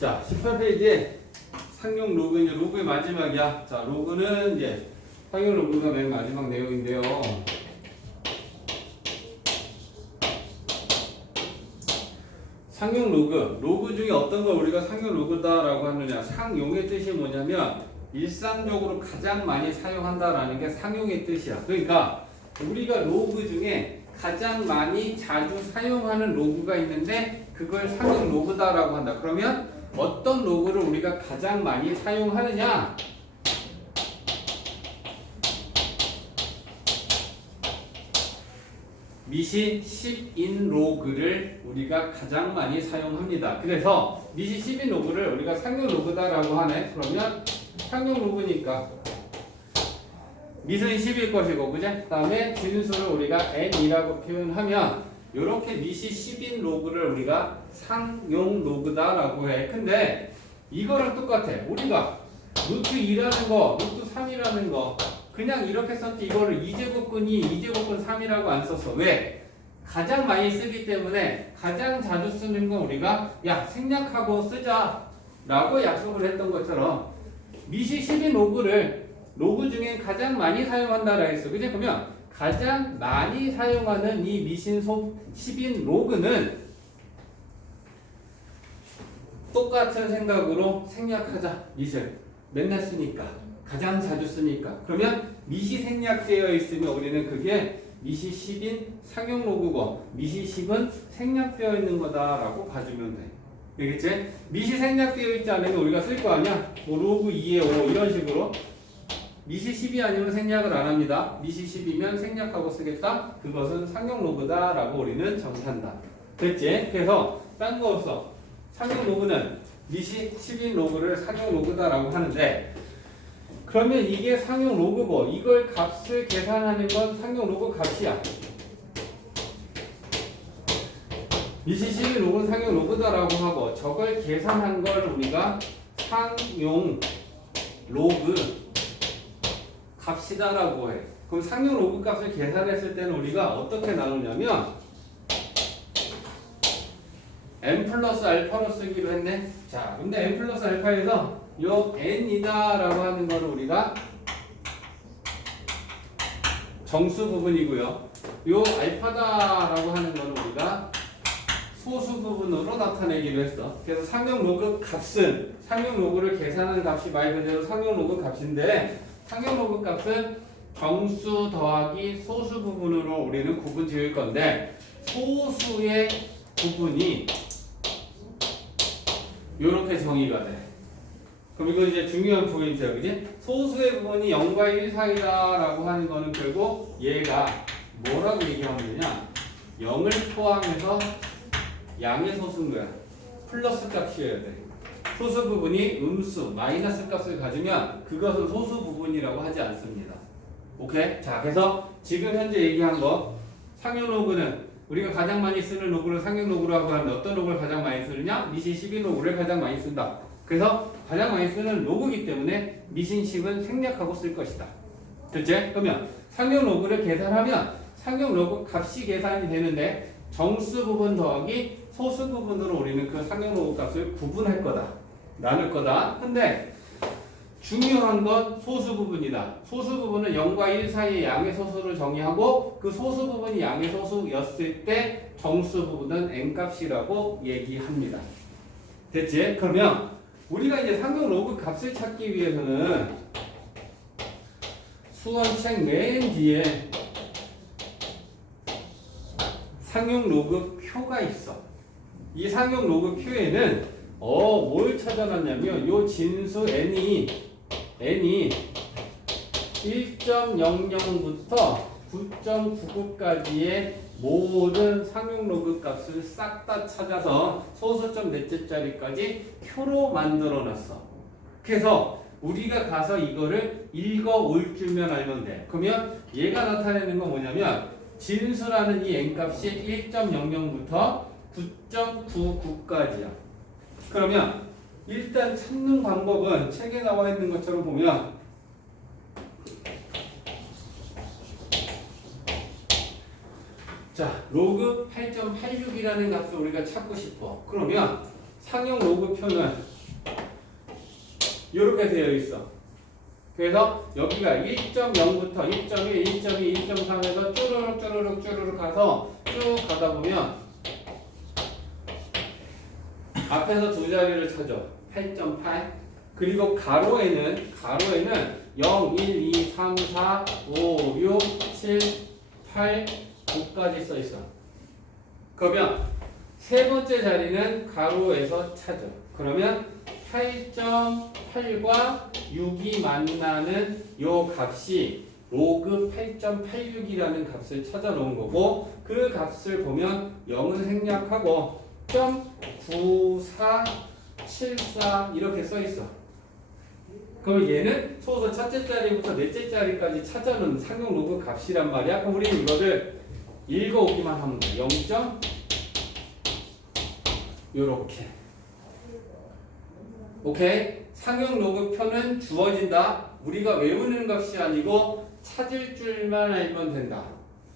자, 18페이지에 상용 로그, 이제 로그의 마지막이야. 자, 로그는 이제 상용 로그가 맨 마지막 내용인데요. 상용 로그, 로그 중에 어떤 걸 우리가 상용 로그다라고 하느냐. 상용의 뜻이 뭐냐면 일상적으로 가장 많이 사용한다라는 게 상용의 뜻이야. 그러니까 우리가 로그 중에 가장 많이 자주 사용하는 로그가 있는데 그걸 상용 로그다라고 한다. 그러면 어떤 로그를 우리가 가장 많이 사용하느냐? 미시 10인 로그를 우리가 가장 많이 사용합니다. 그래서 미시 10인 로그를 우리가 상용 로그다라고 하네. 그러면 상용 로그니까 미수는 10일 것이고, 그제? 그 다음에 진수를 우리가 n이라고 표현하면 이렇게 미시 10인 로그를 우리가 상용 로그다라고 해. 근데 이거랑 똑같아. 우리가 루트 2라는 거, 루트 3이라는 거 그냥 이렇게 썼지 이거를 2제곱근이 2제곱근 3이라고 안 썼어. 왜? 가장 많이 쓰기 때문에 가장 자주 쓰는 건 우리가 야 생략하고 쓰자 라고 약속을 했던 것처럼 미시 10인 로그를 로그 중엔 가장 많이 사용한다라 했어. 그지? 그러면 가장 많이 사용하는 이 미신속 10인 로그는 똑같은 생각으로 생략하자. 미실 맨날 쓰니까 가장 자주 쓰니까 그러면 미시 생략되어 있으면 우리는 그게 미시 10인 상용 로그고 미시 10은 생략되어 있는 거다라고 봐주면 돼. 알겠지? 미시 생략되어 있지 않으면 우리가 쓸 거 아니야? 뭐 로그 2에 5 이런 식으로 미시 10이 아니면 생략을 안 합니다. 미시 10이면 생략하고 쓰겠다. 그것은 상용 로그다라고 우리는 정의한다. 됐지? 그래서 딴 거 없어. 상용 로그는 미시 10인 로그를 상용 로그다라고 하는데 그러면 이게 상용 로그고 이걸 값을 계산하는 건 상용 로그 값이야. 미시 10인 로그는 상용 로그다라고 하고 저걸 계산한 걸 우리가 상용 로그 값이다라고 해. 그럼 상용 로그 값을 계산했을 때는 우리가 어떻게 나누냐면 n 플러스 알파로 쓰기로 했네. 자, 근데 n 플러스 알파에서 요 n이다라고 하는 거를 우리가 정수 부분이고요. 요 알파다라고 하는 거는 우리가 소수 부분으로 나타내기로 했어. 그래서 상용 로그 값은 상용 로그를 계산하는 값이 말 그대로 상용 로그 값인데 상용 로그 값은 정수 더하기 소수 부분으로 우리는 구분 지을 건데 소수의 부분이 이렇게 정의가 돼. 그럼 이건 이제 중요한 포인트야, 그지? 소수의 부분이 0과 1 사이다라고 하는 거는 결국 얘가 뭐라고 얘기하면 되냐? 0을 포함해서 양의 소수인 거야. 플러스 값이어야 돼. 소수 부분이 음수, 마이너스 값을 가지면 그것은 소수 부분이라고 하지 않습니다. 오케이? 자, 그래서 지금 현재 얘기한 거 상용 로그는 우리가 가장 많이 쓰는 로그를 상용 로그라고 하는데 어떤 로그를 가장 많이 쓰느냐? 미신 10인 로그를 가장 많이 쓴다. 그래서 가장 많이 쓰는 로그이기 때문에 미신 10은 생략하고 쓸 것이다. 됐지? 그러면 상용 로그를 계산하면 상용 로그 값이 계산이 되는데 정수 부분 더하기 소수 부분으로 우리는 그 상용 로그 값을 구분할 거다. 나눌 거다. 근데 중요한 건 소수 부분이다. 소수 부분은 0과 1 사이의 양의 소수를 정의하고 그 소수 부분이 양의 소수였을 때 정수 부분은 n값이라고 얘기합니다. 됐지? 그러면 우리가 이제 상용 로그 값을 찾기 위해서는 수험책 맨 뒤에 상용 로그 표가 있어. 이 상용 로그 표에는 뭘 찾아놨냐면 요 진수 n이 1.00부터 9.99까지의 모든 상용 로그 값을 싹 다 찾아서 소수점 넷째짜리까지 표로 만들어 놨어. 그래서 우리가 가서 이거를 읽어 올 줄만 알면 돼. 그러면 얘가 나타내는 건 뭐냐면 진수라는 이 n값이 1.00부터 9.99까지야. 그러면 일단 찾는 방법은 책에 나와 있는 것처럼 보면 자, 로그 8.86이라는 값을 우리가 찾고 싶어. 그러면 상용 로그표는 이렇게 되어 있어. 그래서 여기가 1.0부터 1.1, 1.2, 1.3에서 쭈르륵 가서 쭉 가다 보면 앞에서 두 자리를 찾아. 8.8. 그리고 가로에는 0, 1, 2, 3, 4, 5, 6, 7, 8, 9까지 써 있어. 그러면 세 번째 자리는 가로에서 찾아. 그러면 8.8과 6이 만나는 요 값이 로그 8.86이라는 값을 찾아 놓은 거고, 그 값을 보면 0은 생략하고 0.9474 이렇게 써 있어. 그럼 얘는 소수 첫째 자리부터 넷째 자리까지 찾아놓은 상용 로그 값이란 말이야. 그럼 우리는 이거를 읽어오기만 하면 돼. 0. 요렇게. 오케이? 상용 로그표는 주어진다. 우리가 외우는 것이 아니고 찾을 줄만 알면 된다.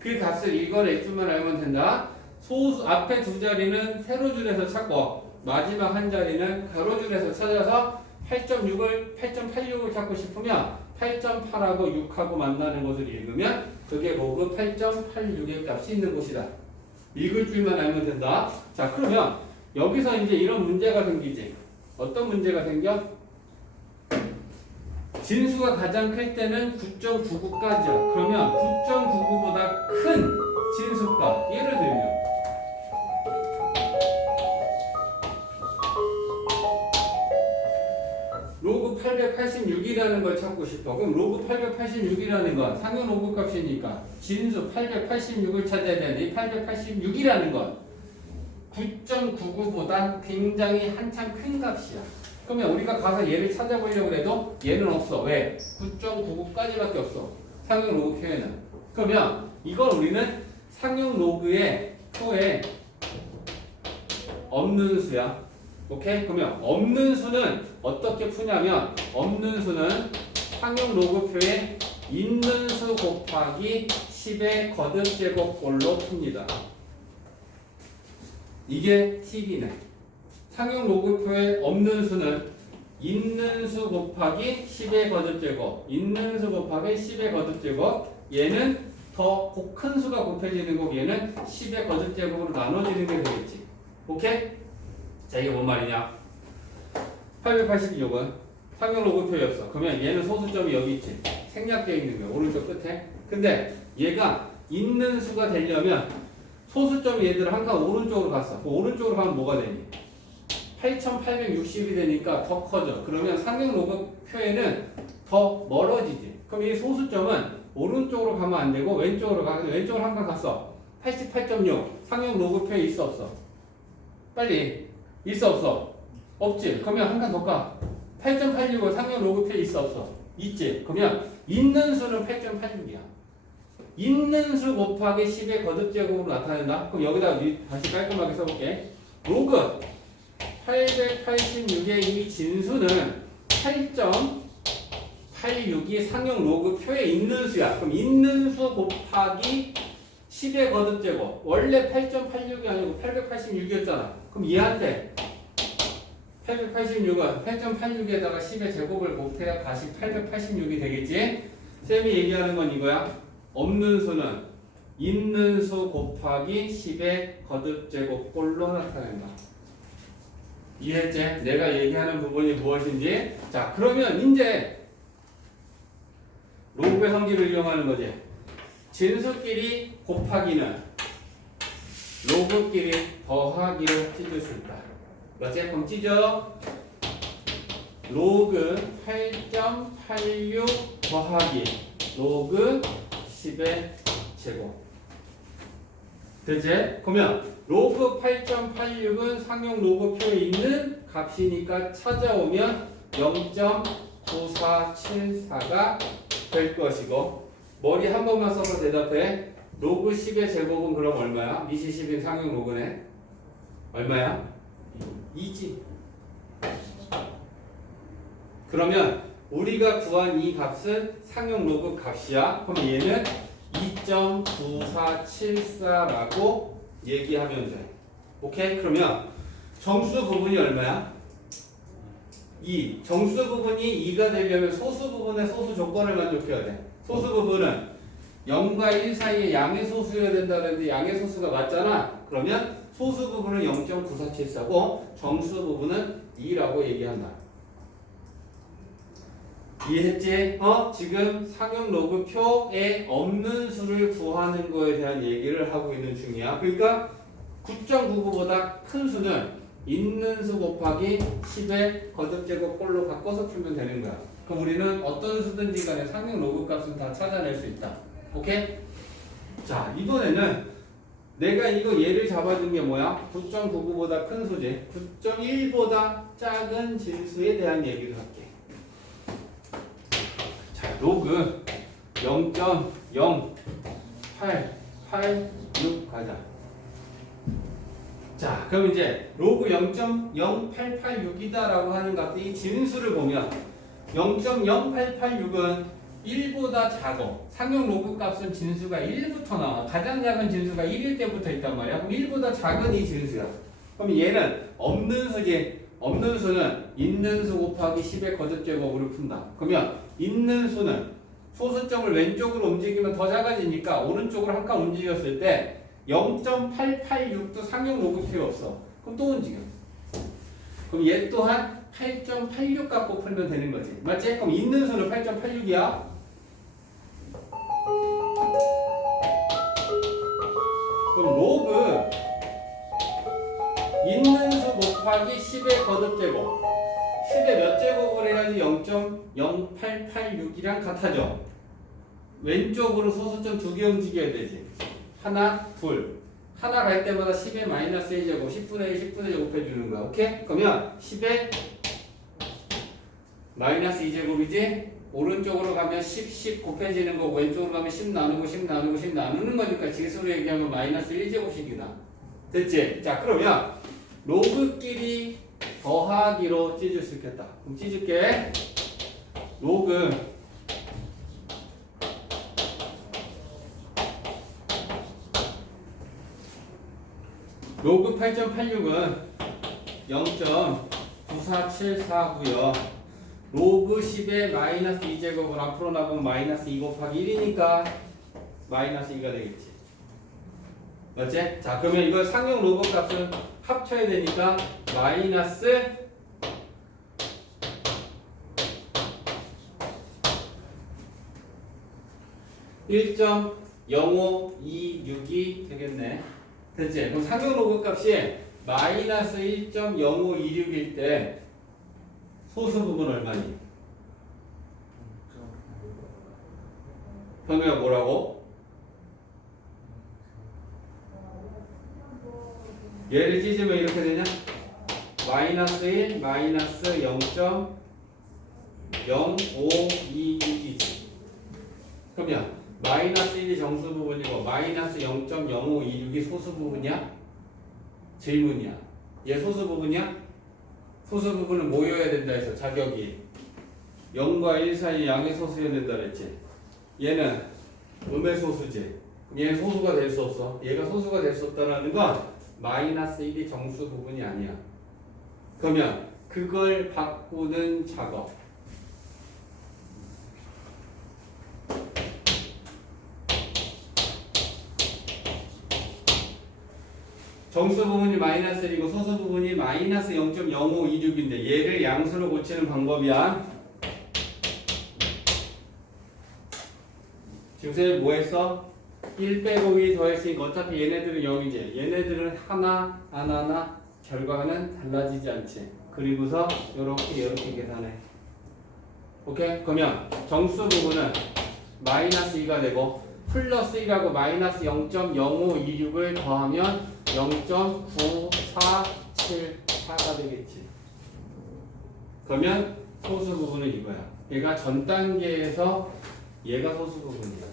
그 값을 읽어낼 줄만 알면 된다. 소수 앞에 두 자리는 세로줄에서 찾고 마지막 한 자리는 가로줄에서 찾아서 8.86을 찾고 싶으면 8.8하고 6하고 만나는 것을 읽으면 그게 로그 8.86의 값이 있는 곳이다. 읽을 줄만 알면 된다. 자, 그러면 여기서 이제 이런 문제가 생기지. 어떤 문제가 생겨? 진수가 가장 클 때는 9.99까지야. 그러면 9.99보다 큰 진수가, 예를 들면 로그 886이라는 걸 찾고 싶어. 그럼 로그 886이라는 건 상용 로그 값이니까 진수 886을 찾아야 되는데, 이 886이라는 건 9.99보다 굉장히 한참 큰 값이야. 그러면 우리가 가서 얘를 찾아보려고 해도 얘는 없어. 왜? 9.99까지밖에 없어. 상용 로그 표에는. 그러면 이걸 우리는 상용 로그의 표에 없는 수야. 오케이? 그러면 없는 수는 어떻게 푸냐면, 없는 수는 상용 로그표에 있는 수 곱하기 10의 거듭제곱꼴로 풉니다. 이게 팁이네. 상용 로그표에 없는 수는 있는 수 곱하기 10의 거듭제곱, 있는 수 곱하기 10의 거듭제곱, 얘는 더 큰 수가 곱해지는 거고 얘는 10의 거듭제곱으로 나눠지는 게 되겠지. 오케이? 자, 이게 뭔 말이냐? 886은 상용 로그표였어. 그러면 얘는 소수점이 여기 있지. 생략되어 있는 거야. 오른쪽 끝에. 근데 얘가 있는 수가 되려면 소수점이 얘들 항상 오른쪽으로 갔어. 그 오른쪽으로 가면 뭐가 되니? 8860이 되니까 더 커져. 그러면 상용 로그표에는 더 멀어지지. 그럼 이 소수점은 오른쪽으로 가면 안 되고 왼쪽으로 가. 왼쪽으로 항상 갔어. 88.6 상용 로그표에 있어 없어? 빨리. 있어 없어? 없지. 그러면 한 칸 더 가. 8.86은 상용 로그표에 있어 없어? 있지. 그러면 있는 수는 8.86이야. 있는 수 곱하기 10의 거듭제곱으로 나타낸다. 그럼 여기다 다시 깔끔하게 써볼게. 로그 886의 이 진수는 8.86이 상용 로그표에 있는 수야. 그럼 있는 수 곱하기 10의 거듭제곱. 원래 8.86이 아니고 886이었잖아. 그럼 얘한테 886은 8.86에다가 10의 제곱을 곱해야 다시 886이 되겠지? 쌤이 얘기하는 건 이거야. 없는 수는 있는 수 곱하기 10의 거듭제곱꼴로 나타낸다. 이해했지? 내가 얘기하는 부분이 무엇인지. 자, 그러면 이제 로그의 성질을 이용하는 거지. 진수끼리 곱하기는 로그끼리 더하기로 찢을 수 있다. 맞지? 그럼 찢어. 로그 8.86 더하기 로그 10의 제곱. 됐지? 그러면 로그 8.86은 상용 로그표에 있는 값이니까 찾아오면 0.9474가 될 것이고, 머리 한 번만 써서 대답해. 로그 10의 제곱은 그럼 얼마야? 미시 10인 상용 로그네. 얼마야? 2지. 그러면 우리가 구한 이 값은 상용 로그 값이야. 그럼 얘는 2.9474라고 얘기하면 돼. 오케이? 그러면 정수 부분이 얼마야? 2. 정수 부분이 2가 되려면 소수 부분의 소수 조건을 만족해야 돼. 소수 부분은 0과 1 사이에 양의 소수여야 된다는데 양의 소수가 맞잖아. 그러면 소수 부분은 0.9474고 정수 부분은 2라고 얘기한다. 이해했지? 지금 상용 로그표에 없는 수를 구하는 거에 대한 얘기를 하고 있는 중이야. 그러니까 9.99보다 큰 수는 있는 수 곱하기 10의 거듭제곱 꼴로 바꿔서 풀면 되는 거야. 그럼 우리는 어떤 수든지 간에 상용 로그 값은 다 찾아낼 수 있다. 오케이? 자, 이번에는 내가 이거 얘를 잡아준 게 뭐야? 9.99보다 큰 수지. 9.1보다 작은 진수에 대한 얘기를 할게. 자, 로그 0.0886 가자. 자, 그럼 이제 로그 0.0886이다라고 하는 값이 진수를 보면 0.0886은 1보다 작어. 상용 로그 값은 진수가 1부터 나와. 가장 작은 진수가 1일 때부터 있단 말이야. 그럼 1보다 작은 이 진수야. 그럼 얘는 없는 수지. 없는 수는 있는 수 곱하기 10의 거듭제곱으로 푼다. 그러면 있는 수는 소수점을 왼쪽으로 움직이면 더 작아지니까 오른쪽으로 한 칸 움직였을 때 0.886도 상용 로그 필요 없어. 그럼 또 움직여. 그럼 얘 또한 8.86 갖고 풀면 되는 거지. 맞지? 그럼 있는 수는 8.86이야. 그럼 로그 있는 수 곱하기 10의 거듭제곱 10의 몇 제곱을 해야지 0.0886이랑 같아져. 왼쪽으로 소수점 2개 움직여야 되지. 하나, 둘. 하나 갈 때마다 10의 마이너스 1제곱 10분의 1, 10분의 1 곱해주는 거야. 오케이? 그러면 10의 마이너스 2제곱이지? 오른쪽으로 가면 10 곱해지는 거고 왼쪽으로 가면 10 나누고 10 나누고 10 나누는 거니까 지수로 얘기하면 마이너스 1제곱씩이다. 됐지? 자, 그러면 로그끼리 더하기로 찢을 수 있겠다. 그럼 찢을게. 로그 로그 8.86은 0.9474고요. 로그 10의 마이너스 2제곱을 앞으로 나가면 마이너스 2 곱하기 1이니까 마이너스 2가 되겠지. 맞지? 자, 그러면 이걸 상용 로그 값을 합쳐야 되니까 마이너스 1.0526이 되겠네. 됐지? 그럼 상용 로그 값이 마이너스 1.0526일 때 소수 부분 얼마니? 현우야 뭐라고? 얘를 찢으면 이렇게 되냐? 마이너스 1, 마이너스 0.0526이지. 그러면 마이너스 1이 정수 부분이고 마이너스 0.0526이 소수 부분이야? 질문이야. 얘 소수 부분이야? 소수 부분은 뭐여야 된다 해서 자격이 0과 1 사이 양의 소수여야 된다 그랬지. 얘는 음의 소수지. 얘는 소수가 될 수 없어. 얘가 소수가 될 수 없다라는 건 마이너스 1이 정수 부분이 아니야. 그러면 그걸 바꾸는 작업. 정수 부분이 마이너스 1이고 소수 부분이 마이너스 0.0526인데 얘를 양수로 고치는 방법이야. 지금 선생님 뭐 했어? 1 빼고 2 더했으니까 어차피 얘네들은 0이지. 얘네들은 하나 안 하나 결과는 달라지지 않지. 그리고서 요렇게 계산해. 오케이? 그러면 정수 부분은 마이너스 2가 되고 플러스 1하고 마이너스 0.0526을 더하면 0.9474가 되겠지. 그러면 소수 부분은 이거야. 얘가 전 단계에서 얘가 소수 부분이야.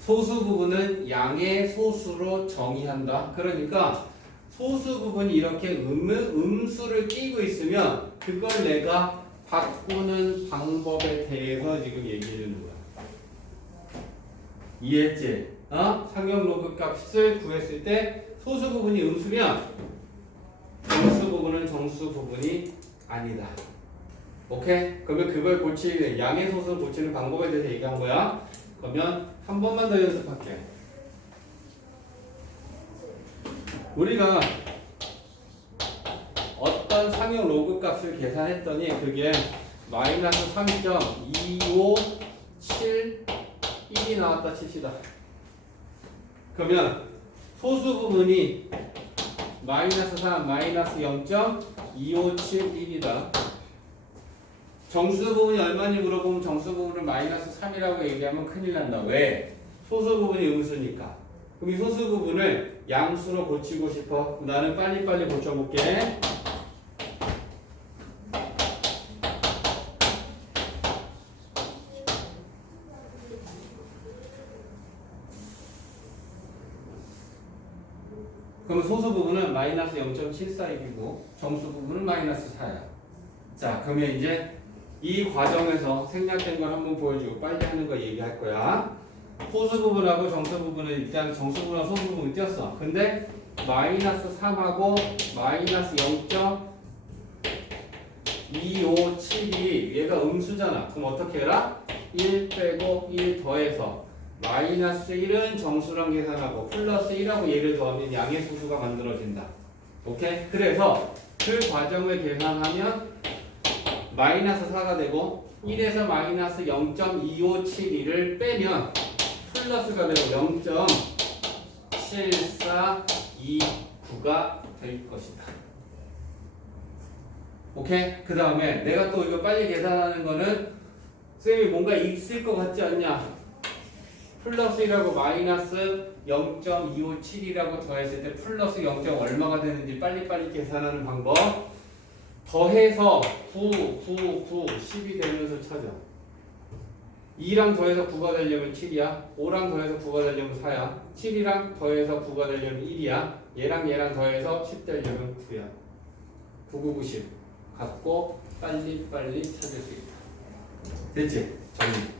소수 부분은 양의 소수로 정의한다. 그러니까 소수 부분이 이렇게 음수를 띄고 있으면 그걸 내가 바꾸는 방법에 대해서 지금 얘기해 주는 거야. 이해했지? 상용 로그 값을 구했을 때 소수 부분이 음수면 정수 부분은 정수 부분이 아니다. 오케이? 그러면 그걸 고치는 양의 소수를 고치는 방법에 대해서 얘기한 거야. 그러면 한 번만 더 연습할게. 우리가 어떤 상용 로그 값을 계산했더니 그게 마이너스 3.2571이 나왔다 칩시다. 그러면 소수 부분이 마이너스 3, 마이너스 0.2571이다. 정수 부분이 얼마니 물어보면 정수 부분을 마이너스 3이라고 얘기하면 큰일 난다. 왜? 소수 부분이 음수니까. 그럼 이 소수 부분을 양수로 고치고 싶어. 나는 빨리빨리 고쳐볼게. 그럼 소수 부분은 마이너스 0.74이고 정수 부분은 마이너스 4야. 자, 그러면 이제 이 과정에서 생략된 걸 한번 보여주고 빨리 하는 거 얘기할 거야. 소수 부분하고 정수 부분은 일단 정수 부분하고 소수 부분이 띄었어. 근데 마이너스 3하고 마이너스 0.257이 얘가 음수잖아. 그럼 어떻게 해라? 1 빼고 1 더해서 마이너스 1은 정수랑 계산하고 플러스 1하고 얘를 더하면 양의 소수가 만들어진다. 오케이? 그래서 그 과정을 계산하면 마이너스 4가 되고 1에서 마이너스 0.2571을 빼면 플러스가 되고 0.7429가 될 것이다. 오케이? 그 다음에 내가 또 이거 빨리 계산하는 거는 쌤이 뭔가 있을 것 같지 않냐? 플러스 1하고 마이너스 0.257이라고 더했을 때 플러스 0. 얼마가 되는지 빨리빨리 계산하는 방법. 더해서 9, 10이 되면서 찾아. 2랑 더해서 9가 되려면 7이야. 5랑 더해서 9가 되려면 4야. 7이랑 더해서 9가 되려면 1이야. 얘랑 더해서 10 되려면 9야. 9, 9, 90 갖고 빨리빨리 찾을 수 있다. 됐지? 정리.